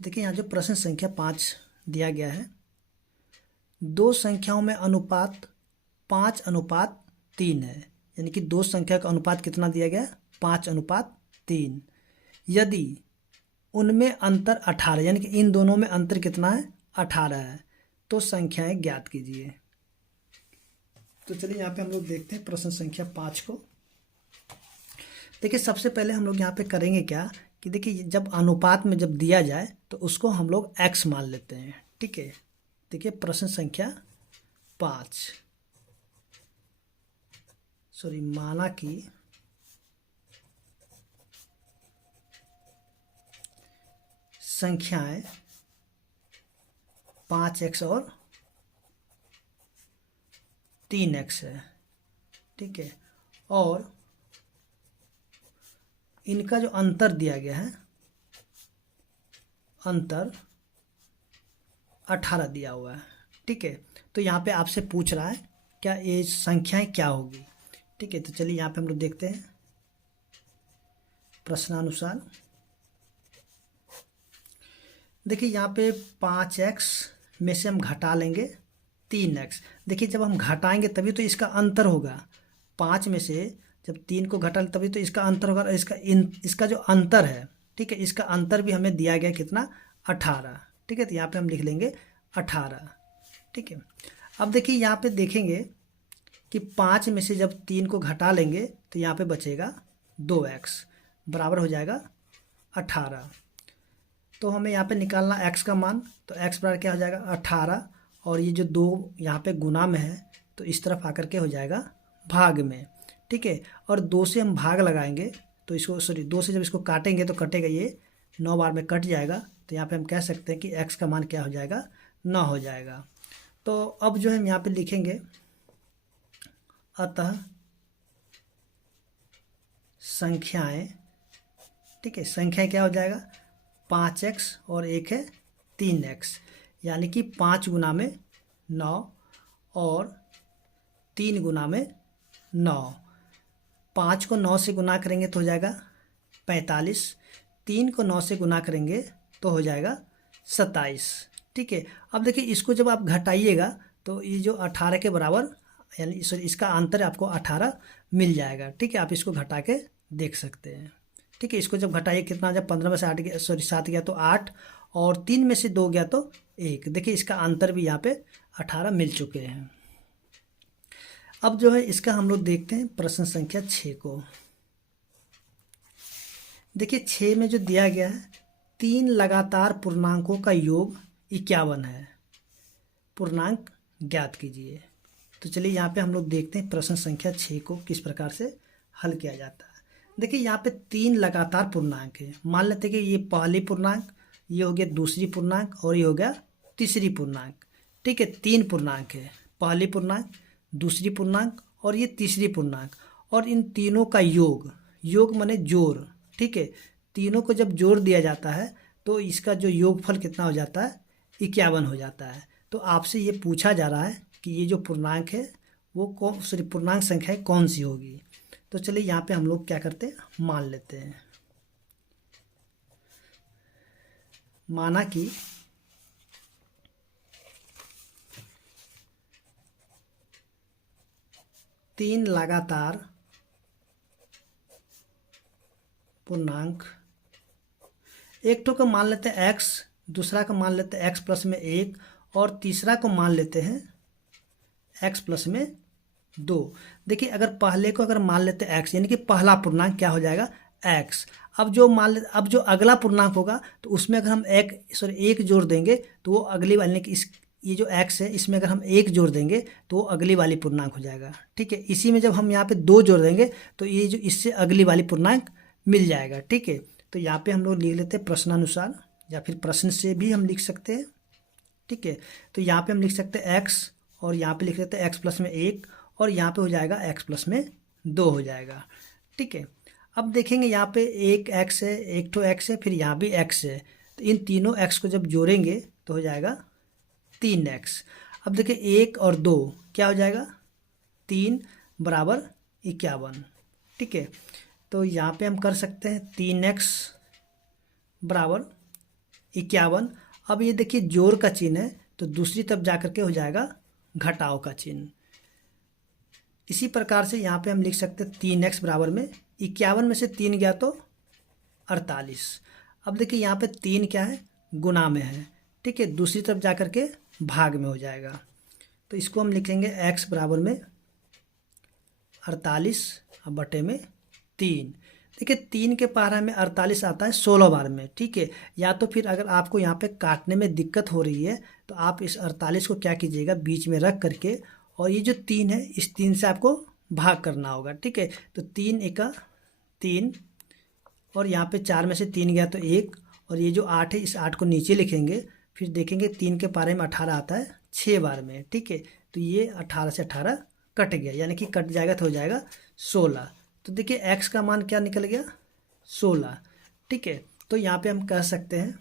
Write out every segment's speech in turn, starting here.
तो देखिए यहाँ जो प्रश्न संख्या 5 दिया गया है, दो संख्याओं में अनुपात 5:3 है, यानी कि दो संख्या का अनुपात कितना दिया गया है? 5:3। यदि उनमें अंतर 18, यानी कि इन दोनों में अंतर कितना है? 18 है, तो संख्याएं ज्ञात कीजिए। तो चलिए यहाँ पे हम लोग देखते हैं प्रश्न संख्या 5 को। देखिए सबसे पहले हम लोग यहाँ पे करेंगे क्या कि देखिए जब अनुपात में जब दिया जाए तो उसको हम लोग x मान लेते हैं, ठीक है। देखिए प्रश्न संख्या 5, माना कि संख्याएं 5x और 3x है, ठीक है, और इनका जो अंतर दिया गया है, अंतर 18 दिया हुआ है, ठीक है। तो यहाँ पे आपसे पूछ रहा है क्या ये संख्याएं क्या होगी, ठीक है। तो चलिए यहाँ पे हम लोग देखते हैं प्रश्नानुसार। देखिए यहाँ पे 5x में से हम घटा लेंगे 3x। देखिए जब हम घटाएंगे तभी तो इसका अंतर होगा। 5 में से जब 3 को घटा तभी तो इसका अंतर होगा, और इसका जो अंतर है, ठीक है, इसका अंतर भी हमें दिया गया कितना? 18, ठीक है। तो यहाँ पे हम लिख लेंगे 18, ठीक है। अब देखिए यहाँ पे देखेंगे कि 5 में से जब 3 को घटा लेंगे तो यहाँ पे बचेगा 2x, बराबर हो जाएगा 18। तो हमें यहाँ पे निकालना x का मान, तो x बराबर क्या हो जाएगा? 18, और ये जो 2 यहाँ पे गुना में है तो इस तरफ आकर के हो जाएगा भाग में, ठीक है। और 2 से हम भाग लगाएंगे तो इसको 2 से जब इसको काटेंगे तो कटेगा, ये 9 बार में कट जाएगा। तो यहाँ पे हम कह सकते हैं कि x का मान क्या हो जाएगा? 9 हो जाएगा। तो अब जो हम यहाँ पे लिखेंगे, अतः संख्याएं, ठीक है, संख्या क्या हो जाएगा? 5x और एक है 3x, यानी कि 5 गुना में 9 और 3 गुना में 9। 5 को 9 से गुना करेंगे तो हो जाएगा 45, 3 को 9 से गुना करेंगे तो हो जाएगा 27, ठीक है। अब देखिए इसको जब आप घटाइएगा तो ये जो 18 के बराबर, यानी इसका अंतर आपको 18 मिल जाएगा, ठीक है। आप इसको घटा के देख सकते हैं, ठीक है। इसको जब घटाइए कितना आ जाए? 15 में से 8 गया, 7 गया तो 8, और 3 में से 2 गया तो 1। देखिए इसका अंतर भी यहाँ पे 18 मिल चुके हैं। अब जो है इसका हम लोग देखते हैं प्रश्न संख्या 6 को। देखिए 6 में जो दिया गया है, 3 लगातार पूर्णांकों का योग 51 है, पूर्णांक ज्ञात कीजिए। तो चलिए यहाँ पे हम लोग देखते हैं प्रश्न संख्या 6 को किस प्रकार से हल किया जाता है। देखिए यहाँ पे 3 लगातार पूर्णांक है। मान लेते हैं कि ये पहली पूर्णांक, ये हो गया दूसरी पूर्णांक, और ये हो गया तीसरी पूर्णांक, ठीक है। 3 पूर्णांक है, पहली पूर्णांक, दूसरी पूर्णांक और ये तीसरी पूर्णांक, और इन तीनों का योग, योग माने जोड़, ठीक है। तीनों को जब जोड़ दिया जाता है तो इसका जो योगफल कितना हो जाता है? 51 हो जाता है। तो आपसे ये पूछा जा रहा है कि ये जो पूर्णांक है वो पूर्णांक संख्या कौन सी होगी। तो चलिए यहाँ पे हम लोग क्या करते हैं, मान लेते हैं। माना कि तीन लगातार पूर्णांक, एक तो को मान लेते हैं x, दूसरा को मान लेते हैं x प्लस में 1, और तीसरा को मान लेते हैं x प्लस में 2। देखिए अगर पहले को अगर मान लेते हैं x, यानी कि पहला पूर्णांक क्या हो जाएगा? x। अब जो अगला पूर्णांक होगा तो उसमें अगर हम एक जोड़ देंगे तो वो अगली वाली, यानी कि ये जो x है इसमें अगर हम 1 जोड़ देंगे तो वो अगली वाली पूर्णांक हो जाएगा, ठीक है। इसी में जब हम यहाँ पे 2 जोड़ देंगे तो ये जो इससे अगली वाली पूर्णांक मिल जाएगा, ठीक है। तो यहाँ पे हम लोग लिख लेते हैं प्रश्नानुसार, या फिर प्रश्न से भी हम लिख सकते हैं, ठीक है। तो यहाँ पे हम लिख सकते हैं x, और यहाँ पे लिख लेते हैं x प्लस में 1, और यहाँ पे हो जाएगा x प्लस में 2 हो जाएगा, ठीक है। अब देखेंगे यहाँ पे एक x है, एक तो x है, फिर यहाँ भी x है, तो इन तीनों x को जब जोड़ेंगे तो हो जाएगा 3x। अब देखिए 1 और 2 क्या हो जाएगा? 3 बराबर 51, ठीक है। तो यहाँ पे हम कर सकते हैं 3x बराबर 51। अब ये देखिए जोड़ का चिन्ह है तो दूसरी तरफ जा करके हो जाएगा घटाव का चिन्ह। इसी प्रकार से यहाँ पे हम लिख सकते हैं 3x बराबर में 51 में से 3 गया तो 48। अब देखिए यहाँ पे 3 क्या है, गुना में है, ठीक है, दूसरी तरफ जा करके भाग में हो जाएगा। तो इसको हम लिखेंगे x बराबर में 48 अब बटे में 3। देखिए 3 के पहाड़ा में 48 आता है 16 बार में, ठीक है। या तो फिर अगर आपको यहाँ पे काटने में दिक्कत हो रही है तो आप इस 48 को क्या कीजिएगा, बीच में रख करके और ये जो 3 है इस 3 से आपको भाग करना होगा, ठीक है। तो 3 एका 3 और यहाँ पे 4 में से 3 गया तो 1 और ये जो 8 है इस 8 को नीचे लिखेंगे, फिर देखेंगे 3 के पारे में 18 आता है 6 बार में, ठीक है। तो ये 18 से 18 कट गया, यानी कि कट जाएगा तो हो जाएगा 16। तो देखिए x का मान क्या निकल गया, 16, ठीक है। तो यहाँ पे हम कह सकते हैं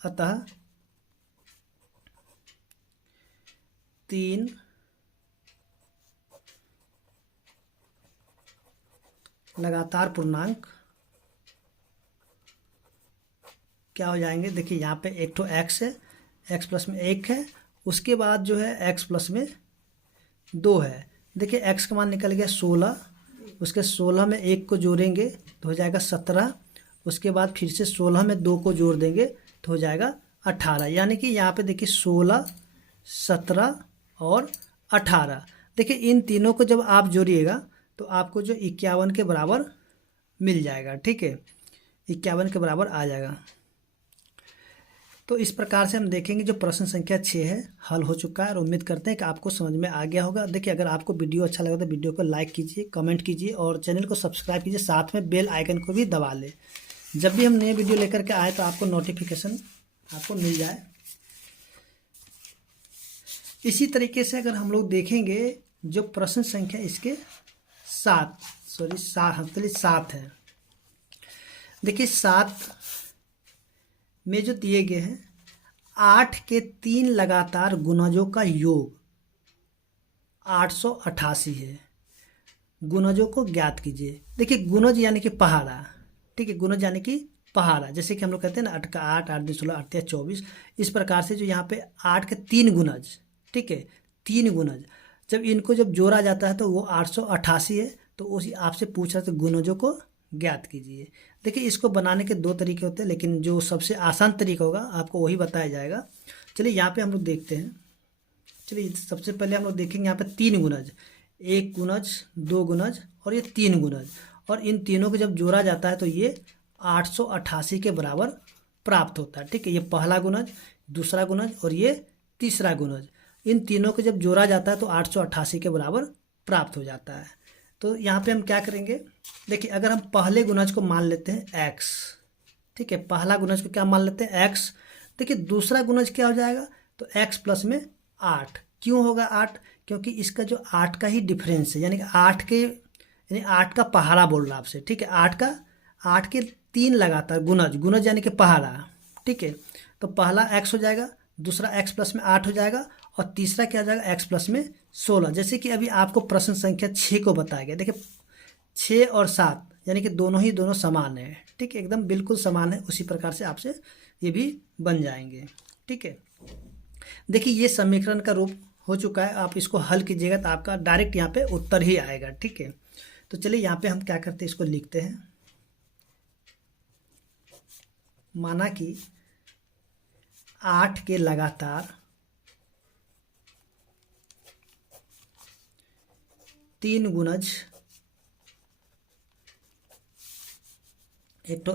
अतः 3 लगातार पूर्णांक क्या हो जाएंगे। देखिए यहाँ पे एक तो x है, x प्लस में 1 है, उसके बाद जो है x प्लस में 2 है। देखिए x का मान निकल गया 16, उसके 16 में 1 को जोड़ेंगे तो हो जाएगा 17, उसके बाद फिर से 16 में 2 को जोड़ देंगे तो हो जाएगा 18। यानी कि यहाँ पे देखिए 16, 17 और 18। देखिए इन तीनों को जब आप जोड़िएगा तो आपको जो 51 के बराबर मिल जाएगा, ठीक है, 51 के बराबर आ जाएगा। तो इस प्रकार से हम देखेंगे जो प्रश्न संख्या 6 है हल हो चुका है और उम्मीद करते हैं कि आपको समझ में आ गया होगा। देखिए अगर आपको वीडियो अच्छा लगा तो वीडियो को लाइक कीजिए, कमेंट कीजिए और चैनल को सब्सक्राइब कीजिए, साथ में बेल आइकन को भी दबा लें। जब भी हम नए वीडियो लेकर के आए तो आपको नोटिफिकेशन आपको मिल जाए। इसी तरीके से अगर हम लोग देखेंगे जो प्रश्न संख्या इसके 7 है। देखिए 7 में जो दिए गए हैं 8 के 3 लगातार गुणजों का योग 888 है। गुणजों को ज्ञात कीजिए। देखिए गुणज यानी कि पहाड़ा, ठीक है, गुणज यानी कि पहाड़ा, जैसे कि हम लोग कहते हैं ना 8 का 8, 8 दूनी 16, 8 या 24। इस प्रकार से जो यहाँ पे 8 के 3 गुणज, ठीक है, 3 गुणज, जब इनको जब जोड़ा जाता है तो वो 888 है। तो उसी आपसे पूछ रहा था गुणजों को ज्ञात कीजिए। देखिए इसको बनाने के 2 तरीके होते हैं, लेकिन जो सबसे आसान तरीका होगा आपको वही बताया जाएगा। चलिए यहाँ पे हम लोग देखते हैं। चलिए सबसे पहले हम लोग देखेंगे यहाँ पे 3 गुणज, 1 गुणज, 2 गुणज और ये 3 गुणज, और इन तीनों को जब जोड़ा जाता है तो ये 888 के बराबर प्राप्त होता है, ठीक है। ये पहला गुणज, दूसरा गुणज और ये तीसरा गुणज, इन तीनों को जब जोड़ा जाता है तो 888 के बराबर प्राप्त हो जाता है। तो यहाँ पे हम क्या करेंगे, देखिए अगर हम पहले गुणज को मान लेते हैं x, ठीक है, पहला गुणज को क्या मान लेते हैं x। देखिए दूसरा गुणज क्या हो जाएगा, तो x प्लस में 8। क्यों होगा 8, क्योंकि इसका जो 8 का ही डिफरेंस है, यानी कि 8 का पहाड़ा बोल रहा आपसे, ठीक है, 8 के 3 लगातार गुणज, गुणज यानी कि पहाड़ा, ठीक है। तो पहला x हो जाएगा, दूसरा x प्लस में 8 हो जाएगा और तीसरा क्या हो जाएगा x प्लस में 16। जैसे कि अभी आपको प्रश्न संख्या 6 को बताया गया। देखिए 6 और 7 यानी कि दोनों समान है, ठीक है, एकदम बिल्कुल समान है। उसी प्रकार से आपसे ये भी बन जाएंगे, ठीक है। देखिए ये समीकरण का रूप हो चुका है, आप इसको हल कीजिएगा तो आपका डायरेक्ट यहाँ पे उत्तर ही आएगा, ठीक है। तो चलिए यहाँ पे हम क्या करते हैं, इसको लिखते हैं। माना कि 8 के लगातार 3 गुणज, एक तो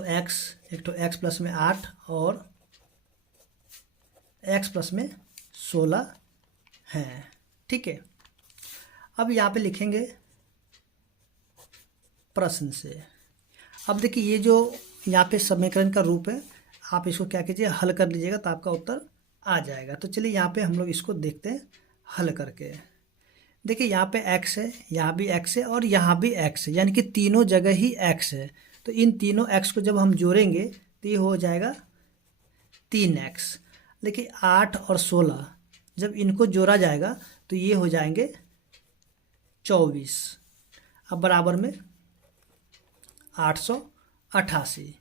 x प्लस में 8 और x प्लस में 16 हैं, ठीक है। अब यहाँ पे लिखेंगे प्रश्न से। अब देखिए ये जो यहाँ पे समीकरण का रूप है, आप इसको क्या कीजिए, हल कर लीजिएगा तो आपका उत्तर आ जाएगा। तो चलिए यहाँ पे हम लोग इसको देखते हैं हल करके। देखिए यहाँ पे x है, यहाँ भी x है और यहाँ भी x है, यानी कि तीनों जगह ही x है। तो इन तीनों x को जब हम जोड़ेंगे तो ये हो जाएगा 3x। देखिए 8 और 16 जब इनको जोड़ा जाएगा तो ये हो जाएंगे 24। अब बराबर में 888।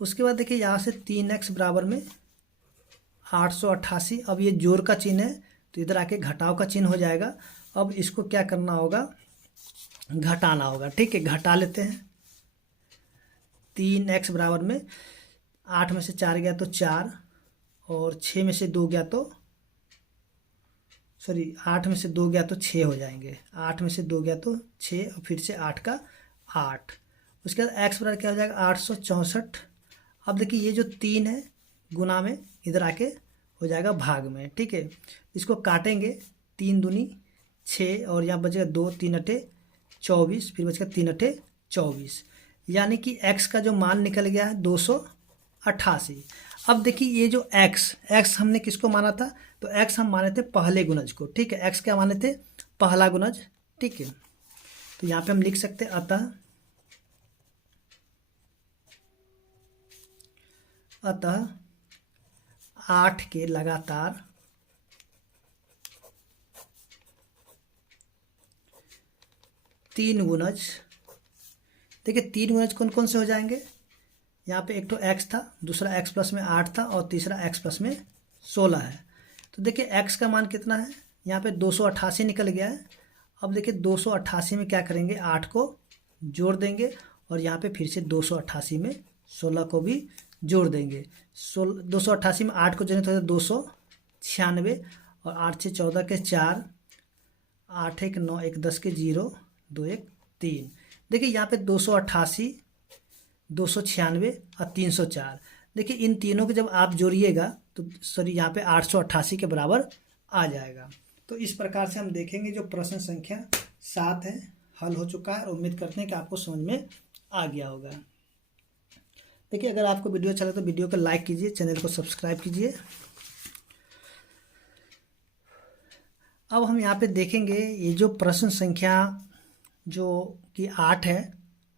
उसके बाद देखिए यहाँ से 3x बराबर में 888। अब ये जोड़ का चिन्ह है तो इधर आके घटाव का चिन्ह हो जाएगा। अब इसको क्या करना होगा, घटाना होगा। ठीक है, घटा लेते हैं। 3x बराबर में 8 में से 4 गया तो 4, और 6 में से 2 गया तो 8 में से 2 गया तो 6 हो जाएंगे। 8 में से 2 गया तो 6, और फिर से 8 का 8। उसके बाद x बराबर क्या हो जाएगा, 864। अब देखिए ये जो 3 है गुना में इधर आके हो जाएगा भाग में। ठीक है, इसको काटेंगे। 3 दूनी 6, और यहाँ बचेगा 2, 3 अठे 24, फिर बचेगा 3 अठे 24, यानी कि x का जो मान निकल गया है 288। अब देखिए ये जो x हमने किसको माना था, तो x हम माने थे पहले गुणज को। ठीक है, x क्या माने थे, पहला गुणज। ठीक है, तो यहाँ पे हम लिख सकते हैं अतः 8 के लगातार 3 गुणज। देखिए 3 गुणज कौन कौन से हो जाएंगे, यहाँ पे एक तो x था, दूसरा x प्लस में 8 था, और तीसरा x प्लस में 16 है। तो देखिए x का मान कितना है, यहाँ पे 288 निकल गया है। अब देखिए 288 में क्या करेंगे, 8 को जोड़ देंगे, और यहाँ पे फिर से 288 में 16 को भी जोड़ देंगे। 288 में 8 को जोड़ें तो 296, और 8 से 14 के 4, 8 1 9 1 10 के 0 2 1 3। देखिए यहाँ पे 288, 296 और 304। देखिए इन तीनों को जब आप जोड़िएगा तो यहाँ पे 888 के बराबर आ जाएगा। तो इस प्रकार से हम देखेंगे जो प्रश्न संख्या 7 है हल हो चुका है, और उम्मीद करते हैं कि आपको समझ में आ गया होगा। देखिए अगर आपको वीडियो अच्छा लगे तो वीडियो को लाइक कीजिए, चैनल को सब्सक्राइब कीजिए। अब हम यहाँ पे देखेंगे ये जो प्रश्न संख्या जो कि 8 है,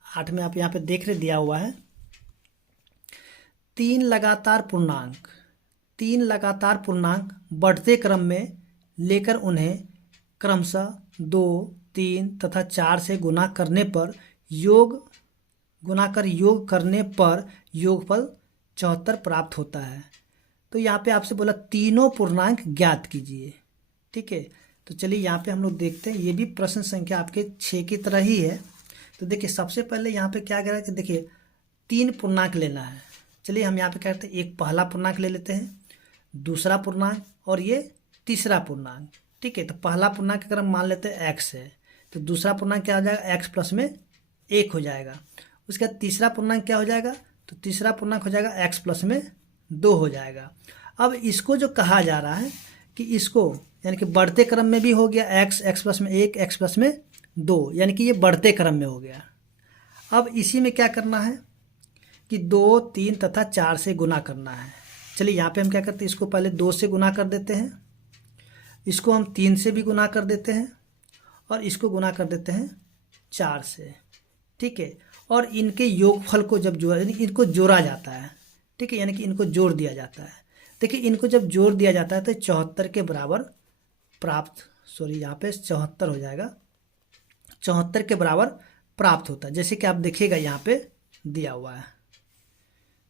8 में आप यहाँ पे देख रहे दिया हुआ है 3 लगातार पूर्णांक बढ़ते क्रम में लेकर उन्हें क्रमशः 2, 3 तथा 4 से गुणा करने पर योग करने पर योगफल 74 प्राप्त होता है। तो यहाँ पे आपसे बोला तीनों पूर्णांक ज्ञात कीजिए। ठीक है, तो चलिए यहाँ पे हम लोग देखते हैं, ये भी प्रश्न संख्या आपके 6 की तरह ही है। तो देखिए सबसे पहले यहाँ पे क्या कह रहा है कि देखिए 3 पूर्णांक लेना है। चलिए हम यहाँ पे क्या करते हैं, एक पहला पूर्णांक ले लेते हैं, दूसरा पूर्णांक और ये तीसरा पूर्णांक। ठीक है, तो पहला पूर्णांक अगर हम मान लेते हैं x है, तो दूसरा पूर्णांक क्या हो जाएगा, x प्लस में 1 हो जाएगा। उसके बाद तीसरा पूर्णांक क्या हो जाएगा, तो तीसरा पूर्णांक हो जाएगा x प्लस में 2 हो जाएगा। अब इसको जो कहा जा रहा है कि इसको यानी कि बढ़ते क्रम में भी हो गया x प्लस में 1, x प्लस में 2, यानी कि ये बढ़ते क्रम में हो गया। अब इसी में क्या करना है कि 2, 3 तथा 4 से गुना करना है। चलिए यहाँ पे हम क्या करते हैं, इसको पहले 2 से गुना कर देते हैं, इसको हम 3 से भी गुना कर देते हैं, और इसको गुना कर देते हैं 4 से। ठीक है, और इनके योगफल को जब इनको जोड़ा जाता है। ठीक है, यानी कि इनको जोड़ दिया जाता है। देखिए इनको जब जोड़ दिया जाता है तो 74 के बराबर प्राप्त, यहाँ पे 74 हो जाएगा, 74 के बराबर प्राप्त होता है। जैसे कि आप देखिएगा यहाँ पे दिया हुआ है,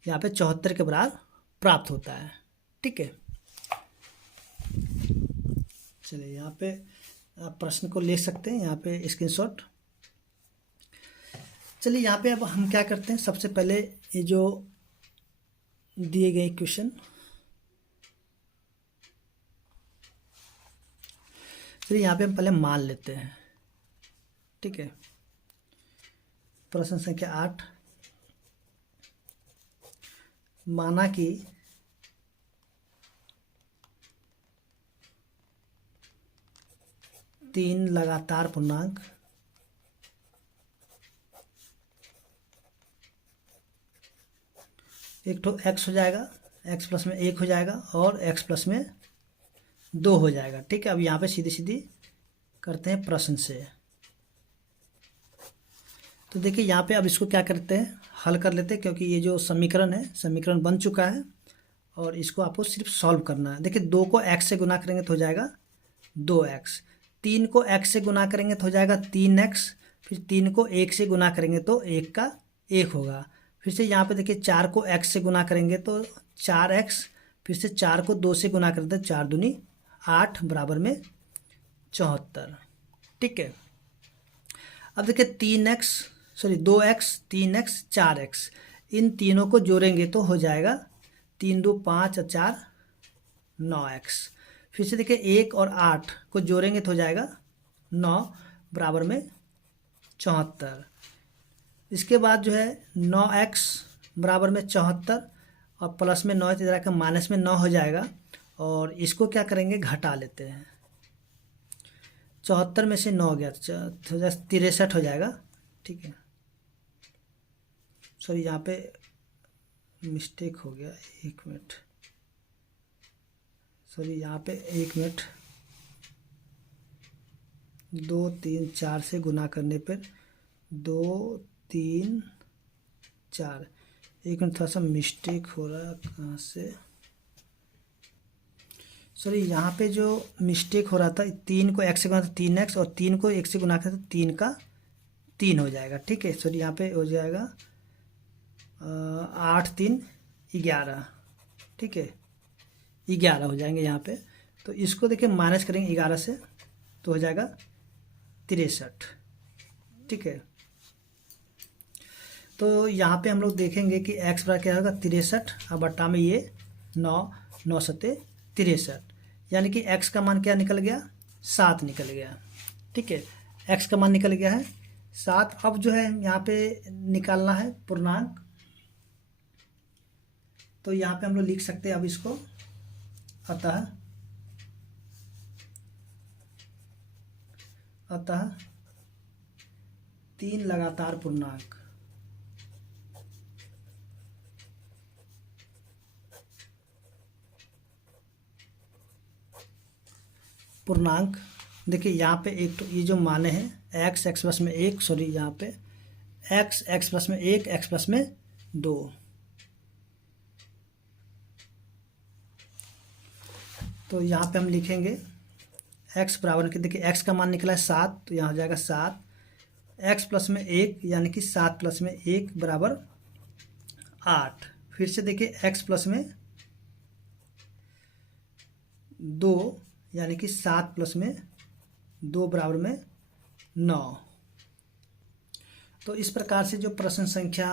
यहाँ पे 74 के बराबर प्राप्त होता है। ठीक है, चलिए यहाँ पे आप प्रश्न को ले सकते हैं, यहाँ पे स्क्रीनशॉट। चलिए यहाँ पे अब हम क्या करते हैं, सबसे पहले ये जो दिए गए क्वेश्चन, चलिए यहाँ पे हम पहले मान लेते हैं। ठीक है, प्रश्न संख्या 8, माना कि तीन लगातार पूर्णांक एक तो x हो जाएगा, x प्लस में 1 हो जाएगा, और x प्लस में 2 हो जाएगा। ठीक है, अब यहाँ पे सीधी सीधी करते हैं प्रश्न से। तो देखिए यहाँ पे अब इसको क्या करते हैं, हल कर लेते हैं, क्योंकि ये जो समीकरण है समीकरण बन चुका है, और इसको आपको सिर्फ सॉल्व करना है। देखिए 2 को x से गुना करेंगे तो हो जाएगा 2x, 3 को x से गुना करेंगे तो हो जाएगा 3x, फिर 3 को 1 से गुना करेंगे तो 1 का 1 होगा, फिर से यहाँ पे देखिए 4 को x से गुना करेंगे तो 4x, फिर से 4 को 2 से गुना करते हैं, 4 दूनी 8 बराबर में 74। ठीक है, अब देखिए 2x 3x 4x, इन तीनों को जोड़ेंगे तो हो जाएगा 3 2 5 और 4 9x। फिर से देखिए 1 और 8 को जोड़ेंगे तो हो जाएगा 9 बराबर में 74। इसके बाद जो है 9x बराबर में 74 और प्लस में 9 इधर आकर माइनस में 9 हो जाएगा, और इसको क्या करेंगे घटा लेते हैं। 74 में से 9 गया तो 63 हो जाएगा। ठीक है, सॉरी यहाँ पे मिस्टेक हो गया, 1 मिनट, सॉरी यहाँ पे 1 मिनट, 2 3 4 से गुना करने पर 2 3 4, 1 मिनट, थोड़ा सा मिस्टेक हो रहा है कहाँ से, सॉरी यहाँ पे जो मिस्टेक हो रहा था 3 को x से गुना तो 3x और 3 को 1 से गुना कर तो 3 का 3 हो जाएगा। ठीक है, सॉरी यहाँ पे हो जाएगा 8 3 11। ठीक है, 11 हो जाएंगे यहाँ पे, तो इसको देखिए माइनस करेंगे 11 से तो हो जाएगा 63। ठीक है, तो यहाँ पे हम लोग देखेंगे कि x बराबर क्या होगा 63 और बट्टा में ये 9 9 सत्ते 63, यानी कि x का मान क्या निकल गया 7 निकल गया। ठीक है, x का मान निकल गया है 7। अब जो है यहाँ पे निकालना है पूर्णांक, तो यहाँ पे हम लोग लिख सकते हैं अब इसको, अतः 3 लगातार पूर्णांक देखिए यहाँ पे एक तो ये जो माने हैं x प्लस में 1, सॉरी यहाँ पे x प्लस में 1 x प्लस में 2, तो यहाँ पे हम लिखेंगे x बराबर के, देखिए x का मान निकला है 7 तो यहाँ हो जाएगा 7, x प्लस में 1 यानी कि 7 प्लस में 1 बराबर 8। फिर से देखिए x प्लस में 2 यानी कि 7 प्लस में 2 बराबर में 9। तो इस प्रकार से जो प्रश्न संख्या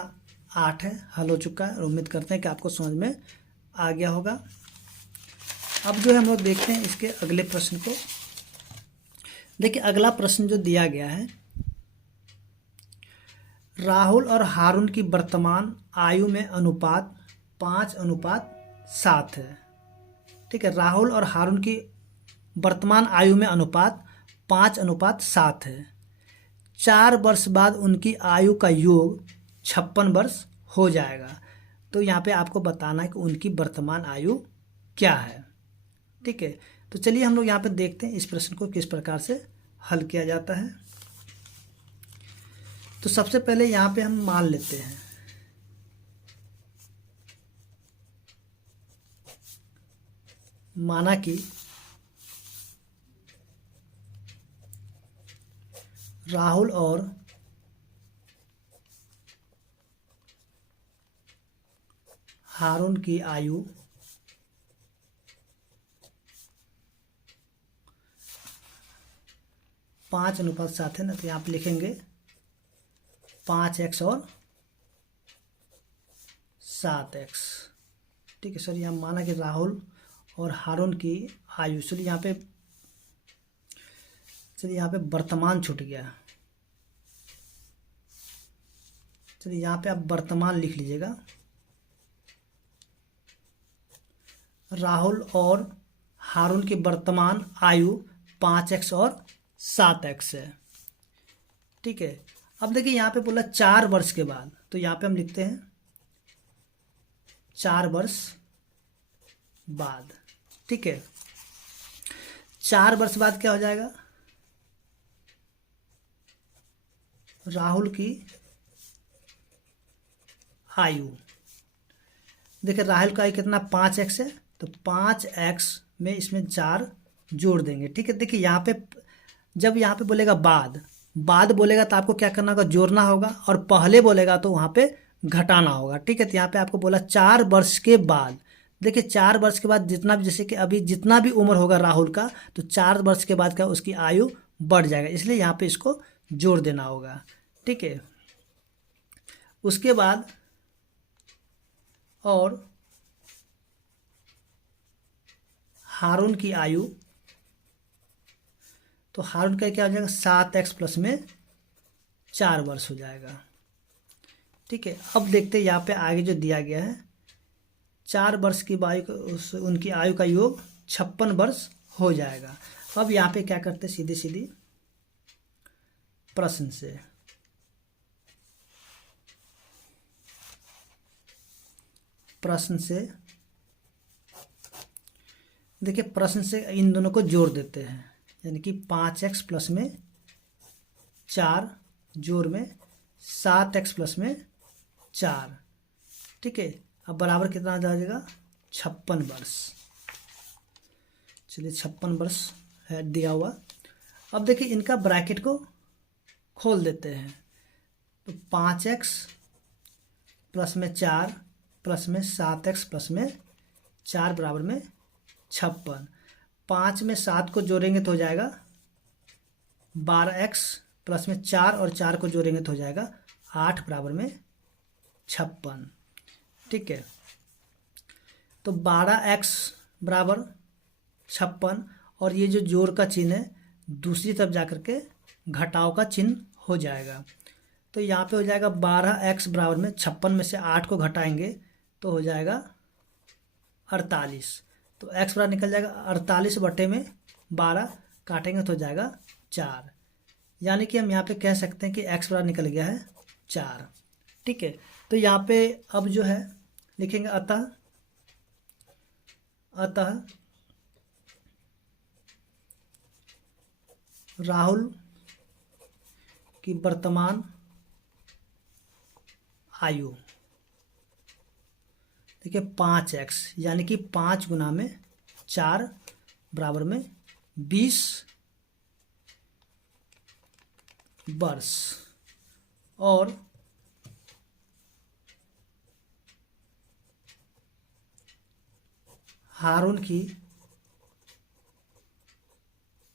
8 है हल हो चुका है, और उम्मीद करते हैं कि आपको समझ में आ गया होगा। अब जो है हम लोग देखते हैं इसके अगले प्रश्न को। देखिए अगला प्रश्न जो दिया गया है, राहुल और हारून की वर्तमान आयु में अनुपात 5:7 है। ठीक है, राहुल और हारून की वर्तमान आयु में अनुपात 5:7 है। 4 वर्ष बाद उनकी आयु का योग 56 वर्ष हो जाएगा। तो यहाँ पे आपको बताना है कि उनकी वर्तमान आयु क्या है। ठीक है, तो चलिए हम लोग यहाँ पे देखते हैं इस प्रश्न को किस प्रकार से हल किया जाता है। तो सबसे पहले यहाँ पे हम मान लेते हैं, माना कि राहुल और हारून की आयु 5:7 है ना, तो यहाँ पे लिखेंगे 5x और 7x। ठीक है सर, यहाँ माना कि राहुल और हारून की आयु, चलिए यहाँ पे वर्तमान छूट गया, चलिए यहाँ पे आप वर्तमान लिख लीजिएगा। राहुल और हारून की वर्तमान आयु 5x और 7x है। ठीक है, अब देखिए यहाँ पे बोला 4 वर्ष के बाद, तो यहाँ पे हम लिखते हैं 4 वर्ष बाद। ठीक है, 4 वर्ष बाद क्या हो जाएगा, राहुल की आयु, देखिए राहुल का आयु कितना 5x है, तो 5x में इसमें 4 जोड़ देंगे। ठीक है, देखिए यहाँ पे जब यहाँ पे बोलेगा बाद बोलेगा तो आपको क्या करना होगा, जोड़ना होगा, और पहले बोलेगा तो वहाँ पे घटाना होगा। ठीक है, तो यहाँ पे आपको बोला 4 वर्ष के बाद। देखिए 4 वर्ष के बाद जितना भी, जैसे कि अभी जितना भी उम्र होगा राहुल का, तो 4 वर्ष के बाद क्या उसकी आयु बढ़ जाएगा, इसलिए यहाँ पे इसको जोड़ देना होगा। ठीक है, उसके बाद और हारून की आयु, तो हारून का क्या हो जाएगा 7x प्लस में 4 वर्ष हो जाएगा। ठीक है, अब देखते हैं यहाँ पे आगे जो दिया गया है, 4 वर्ष की उनकी आयु का योग 56 वर्ष हो जाएगा। अब यहाँ पे क्या करते हैं, सीधी सीधी प्रश्न से देखिए, प्रश्न से इन दोनों को जोड़ देते हैं, यानी कि 5x प्लस में 4 जोड़ में 7x प्लस में 4। ठीक है, अब बराबर कितना आ जाएगा 56 वर्ष। चलिए 56 वर्ष है दिया हुआ। अब देखिए इनका ब्रैकेट को खोल देते हैं, तो 5x प्लस में 4 प्लस में 7x प्लस में 4 बराबर में 56। 5 में 7 को जोड़ेंगे तो हो जाएगा 12x प्लस में 4 और 4 को जोड़ेंगे तो हो जाएगा 8 बराबर में 56। ठीक है, तो 12x बराबर 56 और ये जो जोड़ का चिन्ह है दूसरी तरफ जाकर के घटाव का चिन्ह हो जाएगा। तो यहाँ पे हो जाएगा 12x बराबर में 56 में से 8 को घटाएंगे तो हो जाएगा 48। तो x बराबर निकल जाएगा 48 बटे में 12, काटेंगे तो हो जाएगा 4। यानी कि हम यहाँ पे कह सकते हैं कि x बराबर निकल गया है 4। ठीक है, तो यहाँ पे अब जो है लिखेंगे अतः राहुल की वर्तमान आयु, देखिए 5x, यानी कि 5 गुना में 4 बराबर में 20 वर्ष। और हारून की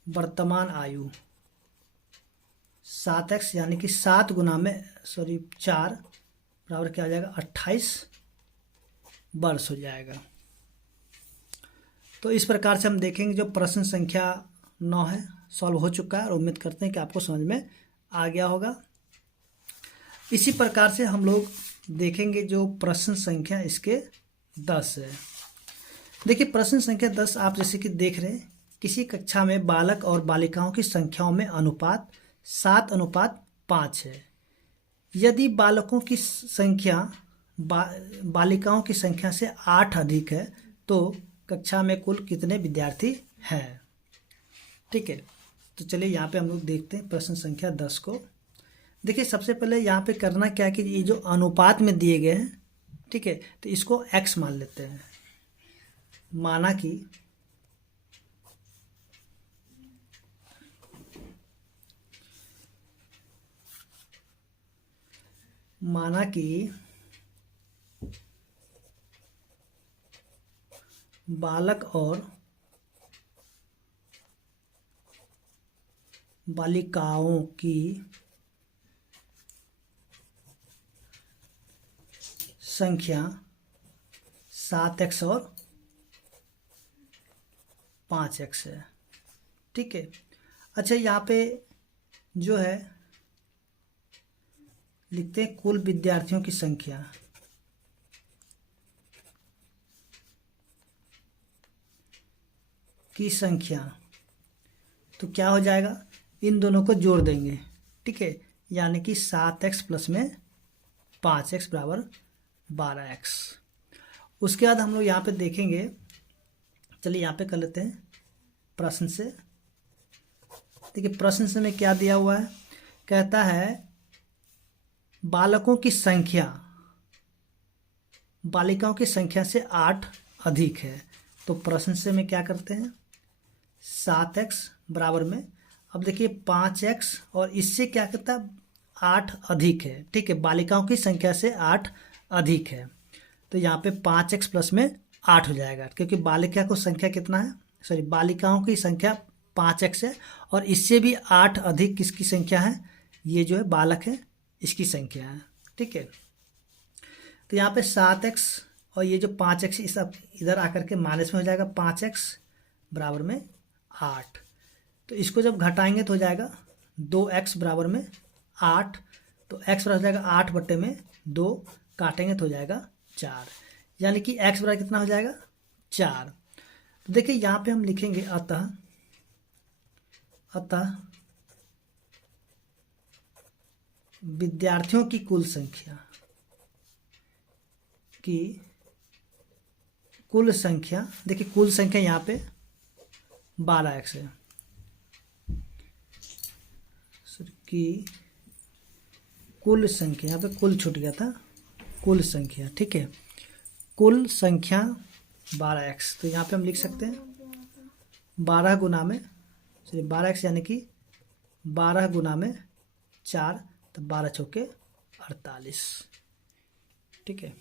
वर्तमान आयु 7x, यानी कि 7 गुना में 4 बराबर क्या हो जाएगा 28 वर्ष हो जाएगा। तो इस प्रकार से हम देखेंगे जो प्रश्न संख्या 9 है सॉल्व हो चुका है, और उम्मीद करते हैं कि आपको समझ में आ गया होगा। इसी प्रकार से हम लोग देखेंगे जो प्रश्न संख्या इसके 10 है। देखिए प्रश्न संख्या 10 आप जैसे कि देख रहे हैं, किसी कक्षा में बालक और बालिकाओं की संख्याओं में अनुपात 7:5 है। यदि बालकों की संख्या बालिकाओं की संख्या से 8 अधिक है तो कक्षा में कुल कितने विद्यार्थी हैं। ठीक है, तो चलिए यहाँ पे हम लोग देखते हैं प्रश्न संख्या 10 को। देखिए सबसे पहले यहाँ पे करना क्या है कि ये जो अनुपात में दिए गए हैं, ठीक है, तो इसको x मान लेते हैं। माना कि बालक और बालिकाओं की संख्या 7x और 5x है। ठीक है, अच्छा यहाँ पे जो है लिखते हैं कुल विद्यार्थियों की संख्या, तो क्या हो जाएगा, इन दोनों को जोड़ देंगे। ठीक है, यानी कि 7x प्लस में 5x बराबर 12x। उसके बाद हम लोग यहाँ पे देखेंगे, चलिए यहाँ पे कर लेते हैं प्रश्न से। देखिए प्रश्न से में क्या दिया हुआ है, कहता है बालकों की संख्या बालिकाओं की संख्या से 8 अधिक है। तो प्रश्न से में क्या करते हैं 7x बराबर में, अब देखिए 5x और इससे क्या करता है 8 अधिक है, ठीक है, बालिकाओं की संख्या से 8 अधिक है। तो यहाँ पे 5x प्लस में 8 हो जाएगा, क्योंकि बालिका को संख्या कितना है, सॉरी बालिकाओं की संख्या 5x है और इससे भी 8 अधिक किसकी संख्या है, ये जो है बालक है इसकी संख्या है, ठीक है। तो यहाँ पे 7x और ये जो 5x इस सब इधर आकर के माइनस में हो जाएगा, 5x बराबर में 8। तो इसको जब घटाएंगे तो हो जाएगा 2x बराबर में 8। तो x बराबर हो जाएगा 8 बटे में 2, काटेंगे तो हो जाएगा 4, यानी कि x बराबर कितना हो जाएगा 4। तो देखिए यहाँ पे हम लिखेंगे अतः विद्यार्थियों की कुल संख्या देखिए कुल संख्या यहाँ पे 12x है कि कुल संख्या, यहाँ पे कुल छूट गया था, कुल संख्या, ठीक है, कुल संख्या 12x। तो यहाँ पे हम लिख सकते हैं 12 गुना में, सॉरी 12x यानी कि 12 गुना में 4, तो 12 चौके 48, ठीक है।